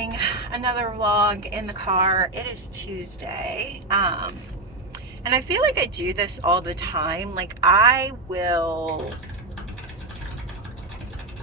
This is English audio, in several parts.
recording another vlog in the car. It is Tuesday. And I feel like I do this all the time. Like, I will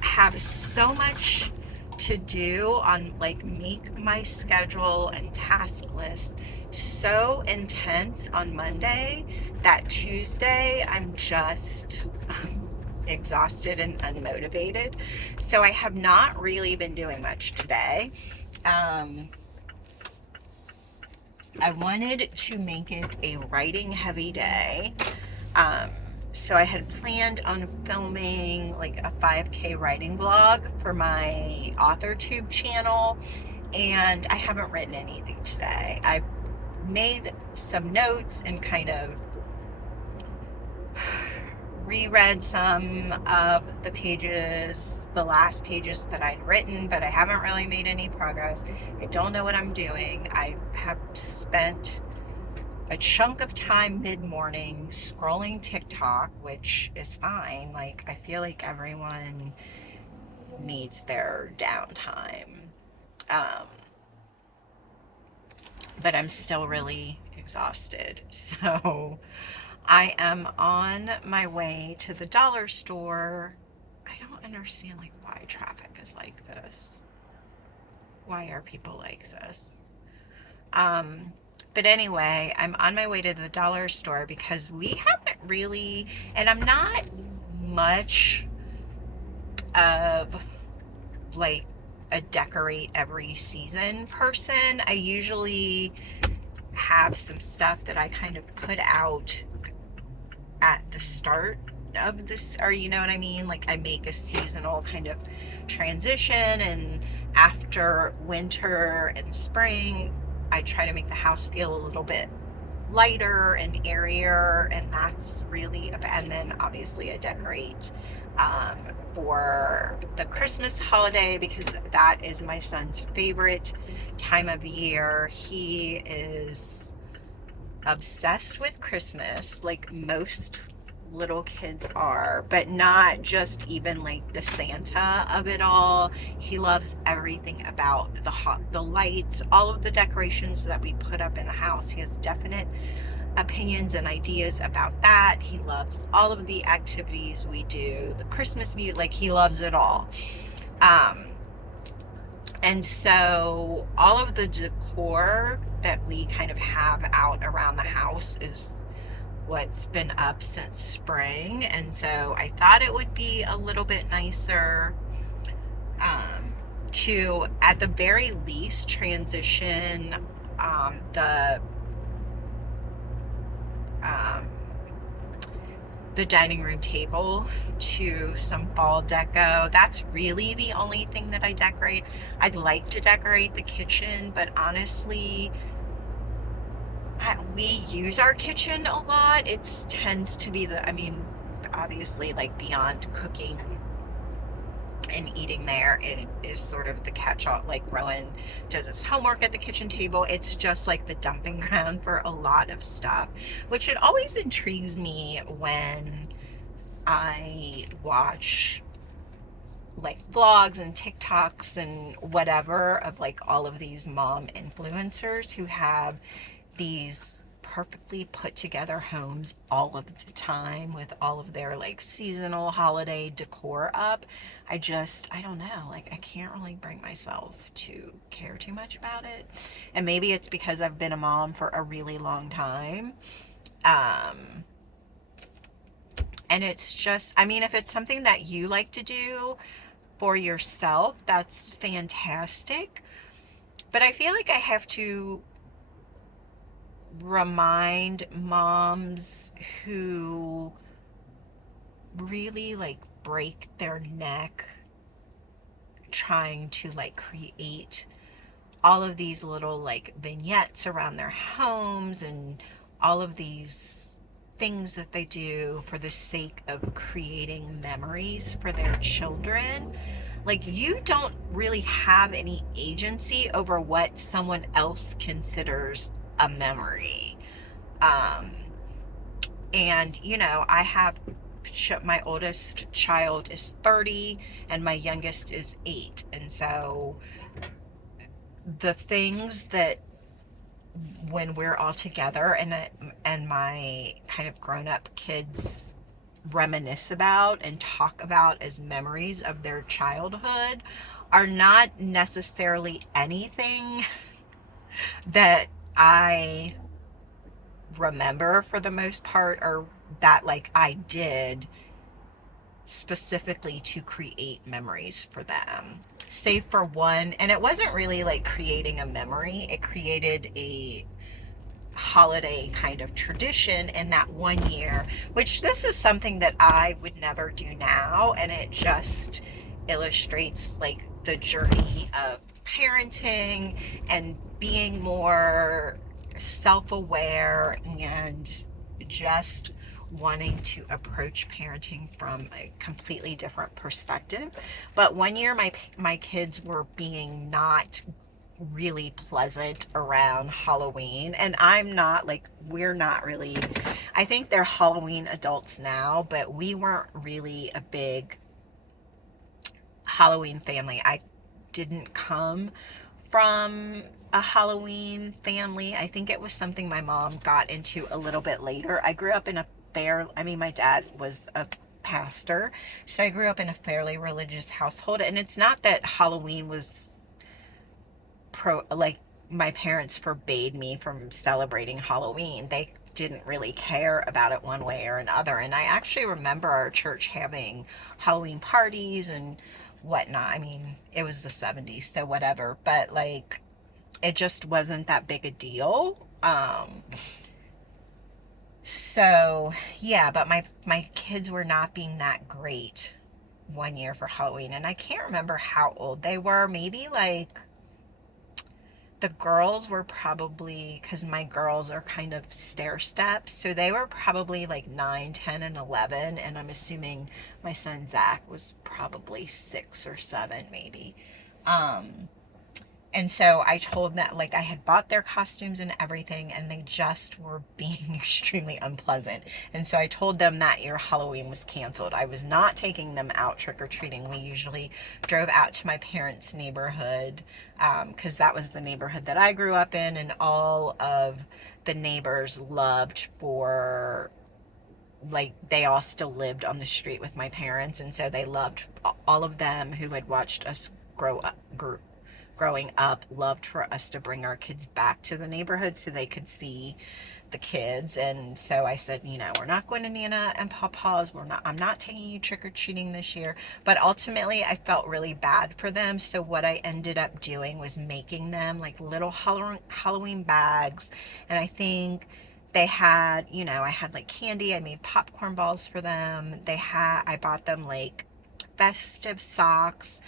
have so much to do on, like, make my schedule and task list so intense on Monday that Tuesday I'm just exhausted and unmotivated. So I have not really been doing much today. I wanted to make it a writing heavy day. Um, so I had planned on filming like a 5K writing vlog for my AuthorTube channel, and I haven't written anything today. I made some notes and kind of reread some of the pages, the last pages that I'd written, but I haven't really made any progress. I don't know what I'm doing. I have spent a chunk of time mid-morning scrolling TikTok, which is fine. Like, I feel like everyone needs their downtime. Um, but I'm still really exhausted. So I am on my way to the dollar store. I don't understand, like, why traffic is like this. Why are people like this? Um, but anyway, I'm on my way to the dollar store because we haven't really, and I'm not much of like a decorate every season person. I usually have some stuff that I kind of put out at the start of this, or you know what I mean? Like, I make a seasonal kind of transition, and after winter and spring, I try to make the house feel a little bit lighter and airier, and that's really, and then obviously I decorate um, for the Christmas holiday because that is my son's favorite time of year. He is obsessed with Christmas, like most little kids are, but not just even like the Santa of it all. He loves everything about the lights, all of the decorations that we put up in the house. He has definite opinions and ideas about that. He loves all of the activities we do, the Christmas music, like, he loves it all. Um, and so all of the decor that we kind of have out around the house is what's been up since spring. And so I thought it would be a little bit nicer to, at the very least, transition um, the dining room table to some fall deco. That's really the only thing that I decorate. I'd like to decorate the kitchen, but honestly, we use our kitchen a lot. It tends to be I mean, obviously, like, beyond cooking and eating there, it is sort of the catch-all. Like, Rowan does his homework at the kitchen table. It's just like the dumping ground for a lot of stuff, which it always intrigues me when I watch like vlogs and TikToks and whatever of like all of these mom influencers who have these perfectly put together homes all of the time with all of their like seasonal holiday decor up. I don't know, like, I can't really bring myself to care too much about it. And maybe it's because I've been a mom for a really long time. Um, and it's just, I mean, if it's something that you like to do for yourself, that's fantastic. But I feel like I have to remind moms who really like break their neck trying to like create all of these little like vignettes around their homes and all of these things that they do for the sake of creating memories for their children. Like, you don't really have any agency over what someone else considers a memory. Um, and, you know, I have my oldest child is 30 and my youngest is 8. And so the things that when we're all together and my kind of grown-up kids reminisce about and talk about as memories of their childhood are not necessarily anything that I remember for the most part, or that like I did specifically to create memories for them. Save for one, and it wasn't really like creating a memory, it created a holiday kind of tradition in that one year, which this is something that I would never do now. And it just illustrates like the journey of parenting and being more self-aware and just wanting to approach parenting from a completely different perspective. But one year my kids were being not really pleasant around Halloween. And I'm not like, we're not really, I think they're Halloween adults now, but we weren't really a big Halloween family. I didn't come from a Halloween family. I think it was something my mom got into a little bit later. I grew up in a I mean, my dad was a pastor, so I grew up in a fairly religious household. And it's not that Halloween was like my parents forbade me from celebrating Halloween. They didn't really care about it one way or another. And I actually remember our church having Halloween parties and whatnot. I mean, it was the 70s, so whatever. But like, it just wasn't that big a deal. So yeah, but my kids were not being that great one year for Halloween, and I can't remember how old they were. Maybe like the girls were probably, because my girls are kind of stair steps, so they were probably like 9, 10, and 11. And I'm assuming my son Zach was probably 6 or 7 maybe. um and so I told them, like, I had bought their costumes and everything, and they just were being extremely unpleasant. And so I told them that year Halloween was canceled. I was not taking them out trick-or-treating. We usually drove out to my parents' neighborhood, because that was the neighborhood that I grew up in, and all of the neighbors loved for, like, they all still lived on the street with my parents, and so they loved, all of them who had watched us growing up loved for us to bring our kids back to the neighborhood so they could see the kids. And so I said, you know, we're not going to Nana and Papa's. I'm not taking you trick-or-treating this year. But ultimately I felt really bad for them. So what I ended up doing was making them like little Halloween bags. And I think they had, you know, I had like candy. I made popcorn balls for them. I bought them like festive socks,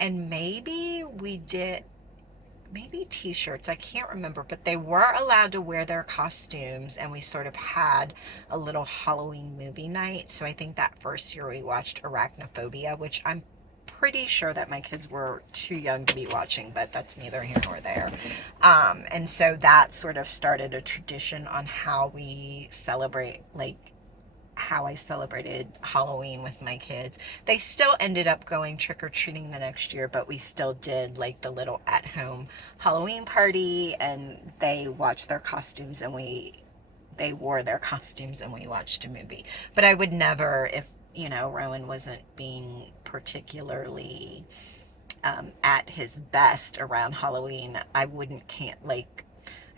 and maybe t-shirts, I can't remember, but they were allowed to wear their costumes, and we sort of had a little Halloween movie night. So I think that first year we watched Arachnophobia, which I'm pretty sure that my kids were too young to be watching, but that's neither here nor there. And so that sort of started a tradition on how we celebrate, like how I celebrated Halloween with my kids. They still ended up going trick-or-treating the next year, but we still did like the little at-home Halloween party, and they watched their costumes, and they wore their costumes, and we watched a movie. But I would never, if, you know, Rowan wasn't being particularly at his best around Halloween, I can't, like,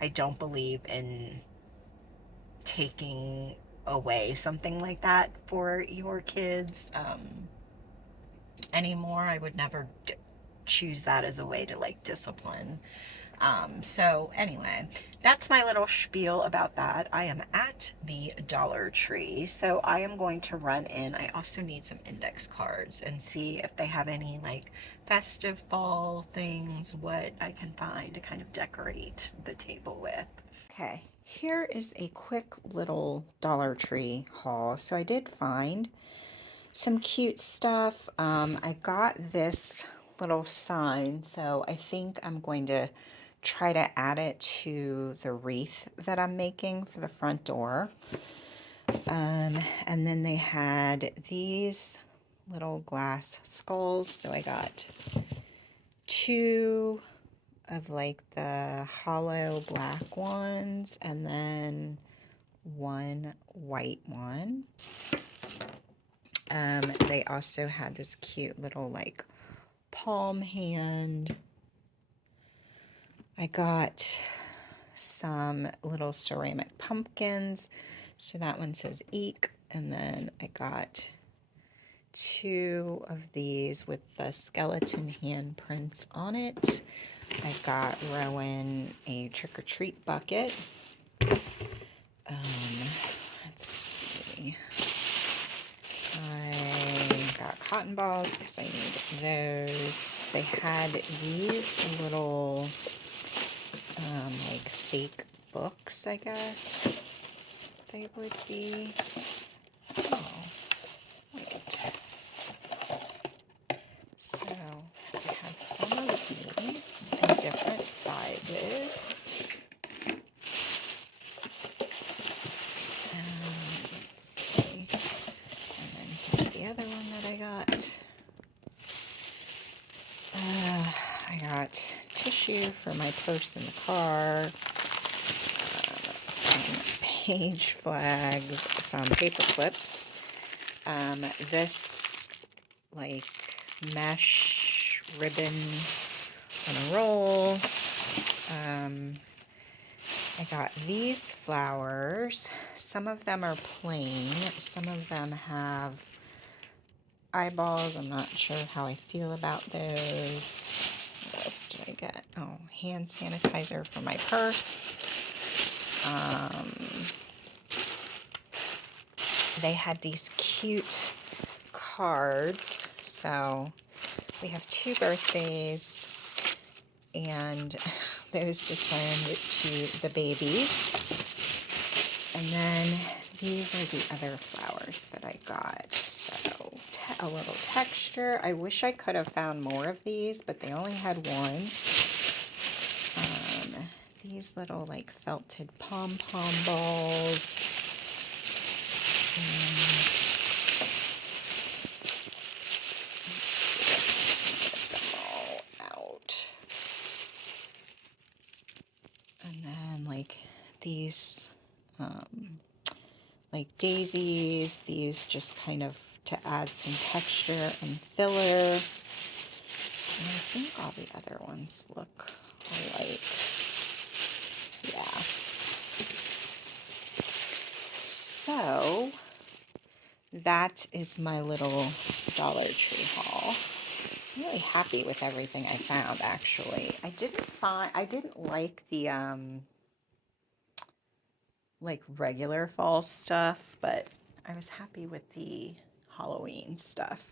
I don't believe in taking away something like that for your kids anymore. I would never choose that as a way to like discipline. So anyway, that's my little spiel about that. I am at the Dollar Tree, so I am going to run in. I also need some index cards and see if they have any like festive fall things, what I can find to kind of decorate the table with. Okay, here is a quick little Dollar Tree haul. So I did find some cute stuff. I got this little sign, so I think I'm going to try to add it to the wreath that I'm making for the front door. And then they had these little glass skulls, so I got 2 of like the hollow black ones and then one white one. They also had this cute little like palm hand. I got some little ceramic pumpkins. So that one says Eek. And then I got 2 of these with the skeleton handprints on it. I got Rowan a trick-or-treat bucket. Let's see. I got cotton balls because I need those. They had these little like fake books, I guess they would be. Oh, wait. So I have some of these in different sizes. Let's see. And then here's the other one that I got. I got tissue for my purse in the car, some page flags, some paper clips, this like mesh ribbon on a roll. I got these flowers. Some of them are plain, some of them have eyeballs. I'm not sure how I feel about those. What else did I get? Oh, hand sanitizer for my purse. They had these cute cards. So we have 2 birthdays, and those just went to the babies. And then these are the other flowers that I got. So a little texture. I wish I could have found more of these, but they only had one. These little like felted pom-pom balls. And then like these like daisies, these just kind of to add some texture and filler. And I think all the other ones look alike. Yeah. So that is my little Dollar Tree haul. I'm really happy with everything I found, actually. I didn't like the like regular fall stuff, but I was happy with the Halloween stuff.